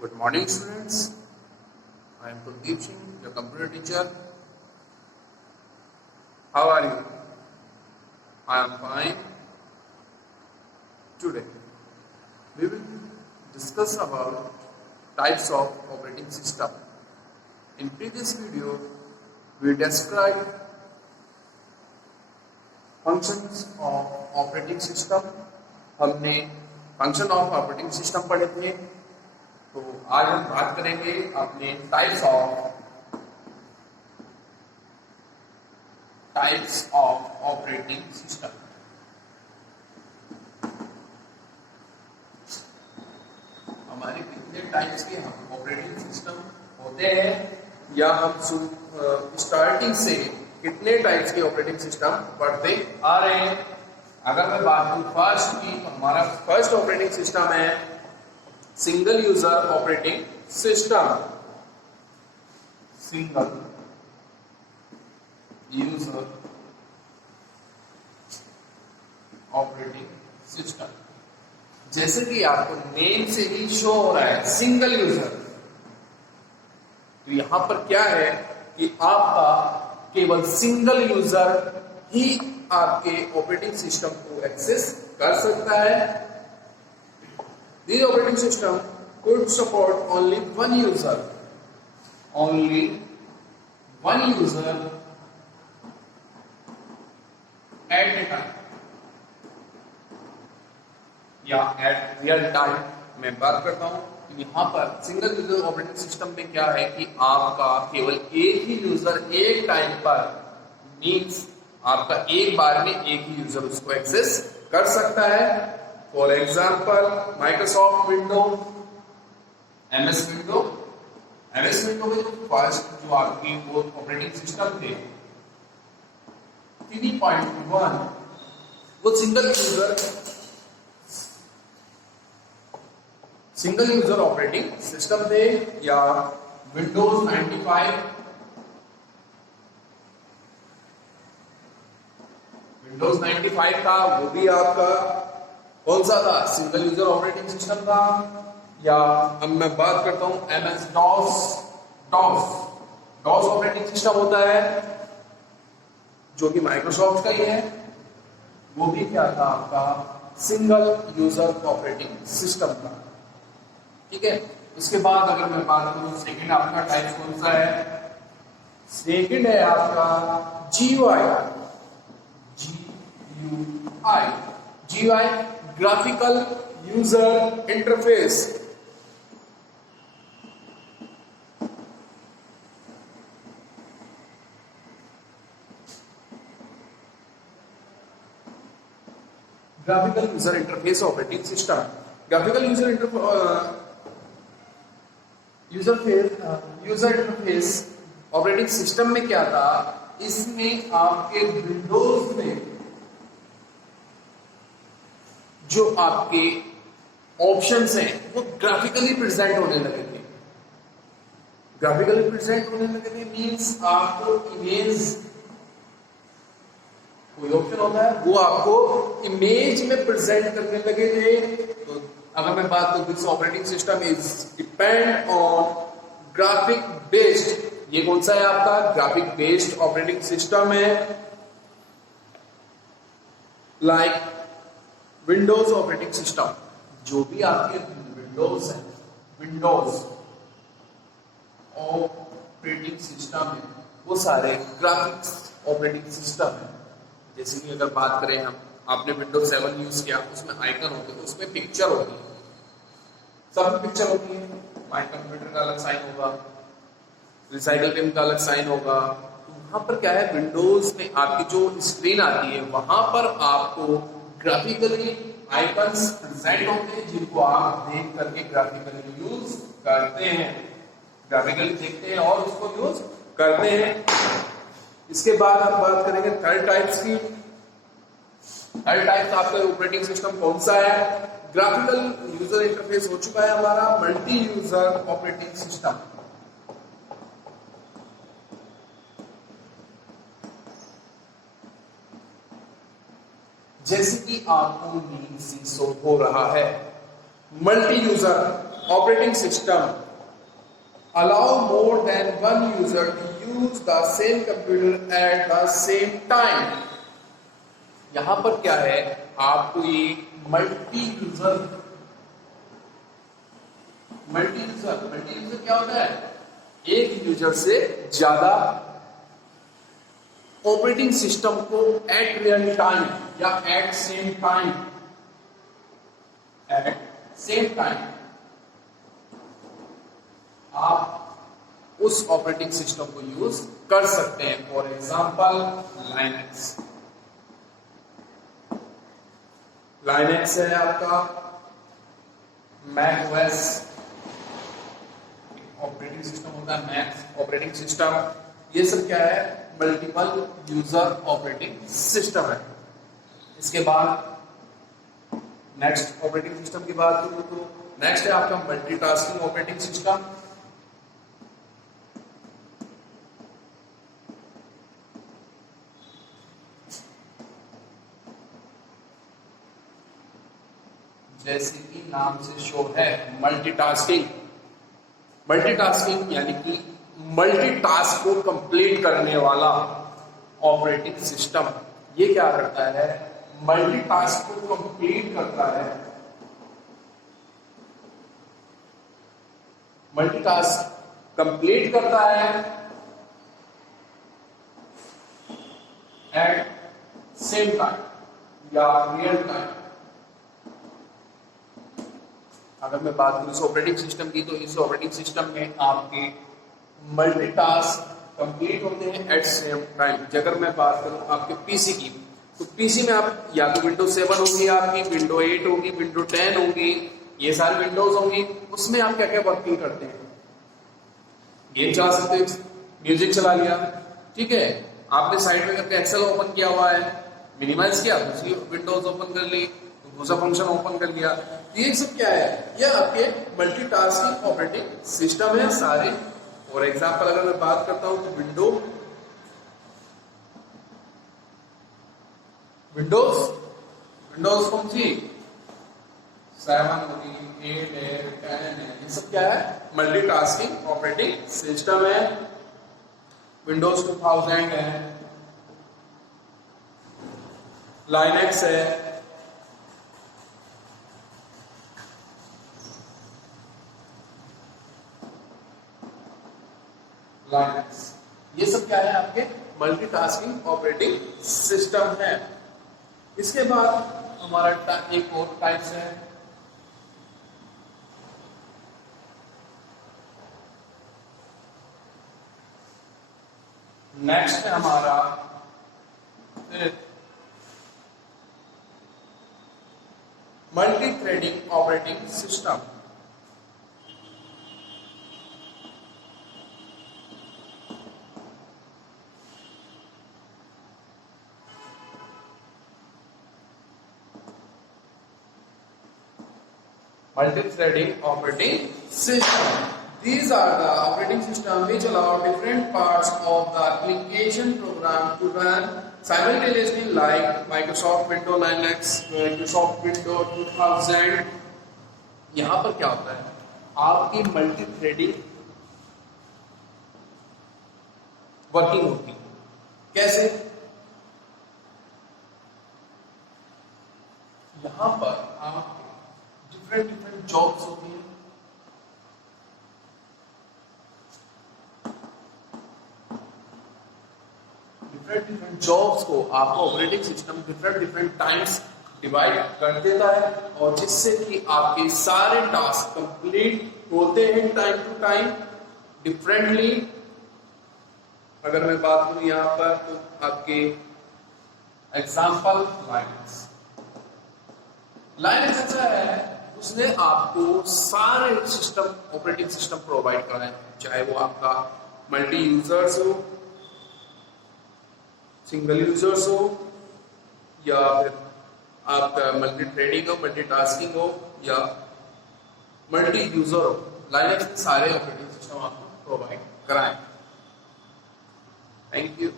Good morning, students. I am Kuldeep Singh, your computer teacher. How are you? I am fine. Today, we will discuss about types of operating system. In previous video, we described functions of operating system. हमने function of operating system पढ़े थे. तो आज हम बात करेंगे अपने types of operating system. हमारे कितने टाइप्स के हम ऑपरेटिंग सिस्टम होते हैं, या हम स्टार्टिंग से कितने टाइप्स के ऑपरेटिंग सिस्टम पढ़ते आ रहे हैं. अगर मैं बात करूं फर्स्ट की, तो हमारा फर्स्ट ऑपरेटिंग सिस्टम है single user operating system. Single user operating system. जैसे कि आपको नेम से ही शो हो रहा है सिंगल यूजर, तो यहां पर क्या है कि आपका केवल सिंगल यूजर ही आपके ऑपरेटिंग सिस्टम को एक्सेस कर सकता है. This operating system could support only one user at a time, या at real time. मैं बात करता हूं कि यहाँ पर सिंगल यूजर ऑपरेटिंग सिस्टम में क्या है कि आपका केवल एक ही यूजर एक टाइम पर, मीन्स आपका एक बार में एक ही यूजर उसको एक्सेस कर सकता है. For example Microsoft window, MS window में फर्स्ट जो आपकी वो ऑपरेटिंग सिस्टम थे 3.1, वो सिंगल यूजर ऑपरेटिंग सिस्टम थे. या विंडोज 95 था, वो भी आपका कौन सा था, सिंगल यूजर ऑपरेटिंग सिस्टम था. या अब मैं बात करता हूं एमएस डॉस ऑपरेटिंग सिस्टम होता है जो कि माइक्रोसॉफ्ट का ही है, वो भी क्या था आपका सिंगल यूजर ऑपरेटिंग सिस्टम था. ठीक है. इसके बाद अगर मैं बात करूं सेकंड आपका टाइप कौन सा है, सेकंड है आपका GUI, graphical user interface. Graphical user interface operating system. Graphical user interface operating system में क्या था, इसमें आपके विंडोज में जो आपके ऑप्शंस हैं वो ग्राफिकली प्रेजेंट होने लगे थे. मींस आपको इमेज, कोई ऑप्शन होता है वो आपको इमेज में प्रेजेंट करने लगे थे. तो अगर मैं बात करूं this operating system is depend on graphic based. ये कौन सा है आपका ग्राफिक बेस्ड ऑपरेटिंग सिस्टम है. लाइक विंडोज ऑपरेटिंग सिस्टम, जो भी आपके विंडोज है, विंडोज ऑपरेटिंग सिस्टम है, वो सारे ग्राफिक्स ऑपरेटिंग सिस्टम है. जैसे कि अगर बात करें हम, आपने विंडोज 7 यूज किया, उसमें आइकन होते हैं, उसमें पिक्चर होती है, सब पिक्चर होती है. माय कंप्यूटर का अलग साइन होगा, रिसाइकल टिम का अलग साइन होगा. तो वहां पर क्या है, विंडोज में आपकी जो स्क्रीन आती है वहां पर आपको ग्राफिकली आइकन्स प्रेजेंट होते हैं, जिनको आप देख करके ग्राफिकली यूज करते हैं, ग्राफिकली देखते हैं और उसको यूज करते हैं. इसके बाद हम बात करेंगे थर्ड टाइप्स की. थर्ड टाइप आपका ऑपरेटिंग सिस्टम कौन सा है. ग्राफिकल यूजर इंटरफेस हो चुका है हमारा मल्टी यूजर ऑपरेटिंग सिस्टम. जैसे कि आपको नींद से शो हो रहा है, multi user operating system allow more than one user to use the same computer at the same time. यहां पर क्या है, आपको ये मल्टी यूजर क्या होता है, एक यूजर से ज्यादा ऑपरेटिंग सिस्टम को एट रियल टाइम या एट सेम टाइम आप उस ऑपरेटिंग सिस्टम को यूज कर सकते हैं. फॉर एग्जाम्पल लाइनेक्स है आपका, मैक ओएस ऑपरेटिंग सिस्टम होता है, मैक ऑपरेटिंग सिस्टम. ये सब क्या है, मल्टीपल यूजर ऑपरेटिंग सिस्टम है. इसके बाद नेक्स्ट ऑपरेटिंग सिस्टम की बात करूं तो नेक्स्ट है आपका मल्टीटास्किंग ऑपरेटिंग सिस्टम. जैसे कि नाम से शो है मल्टीटास्किंग यानी कि मल्टीटास्क को कंप्लीट करने वाला ऑपरेटिंग सिस्टम. ये क्या करता है, मल्टीटास्क को कंप्लीट करता है, एट सेम टाइम या रियल टाइम. अगर मैं बात करूं इस ऑपरेटिंग सिस्टम की, तो इस ऑपरेटिंग सिस्टम में आपके मल्टीटास्क कंप्लीट होते हैं एट सेम टाइम. अगर मैं बात करूं आपके पीसी की, तो पीसी में आप या तो विंडोज 7 होगी, आपकी विंडो 8 होगी, विंडो 10 होगी, ये सारी विंडोज होंगी. उसमें आप क्या क्या वर्किंग करते हैं, गेम चला सकते हैं, म्यूजिक चला लिया, ठीक है. आपने साइड में करके एक्सेल ओपन किया हुआ है, मिनिमाइज किया, दूसरी विंडोज ओपन कर ली, दूसरा फंक्शन ओपन कर लिया. ये सब क्या है, ये आपके मल्टीटास्किंग ऑपरेटिंग सिस्टम है सारे. फॉर एग्जांपल अगर मैं बात करता हूं तो विंडोज कौन सी 7 होगी, 8 है, 10 है, ये सब क्या है, मल्टीटास्किंग ऑपरेटिंग सिस्टम है. विंडोज 2000 है, लाइनेक्स है, ये सब क्या है, आपके मल्टीटास्किंग ऑपरेटिंग सिस्टम है. इसके बाद हमारा एक और टाइप्स है, नेक्स्ट है हमारा multi threading operating system. Multi-threading operating system. These are the operating system which allow different parts of the application program to run simultaneously, like Microsoft Windows Linux, Microsoft Windows 2000. यहाँ पर क्या होता है, आपकी multi threading working होती है. कैसे, यहाँ पर आप डिफरेंट जॉब्स होती हैं, डिफरेंट जॉब्स को आपको operating system different times divide कर देता है, और जिससे कि आपके सारे टास्क कंप्लीट होते हैं टाइम टू टाइम डिफरेंटली. अगर मैं बात करूं यहाँ पर तो आपके एग्जाम्पल लाइनेक्स अच्छा है, उसने आपको सारे सिस्टम ऑपरेटिंग सिस्टम प्रोवाइड कराए, चाहे वो आपका मल्टी यूजर्स हो, सिंगल यूजर्स हो, या फिर आपका मल्टी थ्रेडिंग हो, मल्टीटास्किंग हो, या मल्टी यूजर हो. लाइनेक्स सारे ऑपरेटिंग सिस्टम आपको प्रोवाइड कराए. Thank you.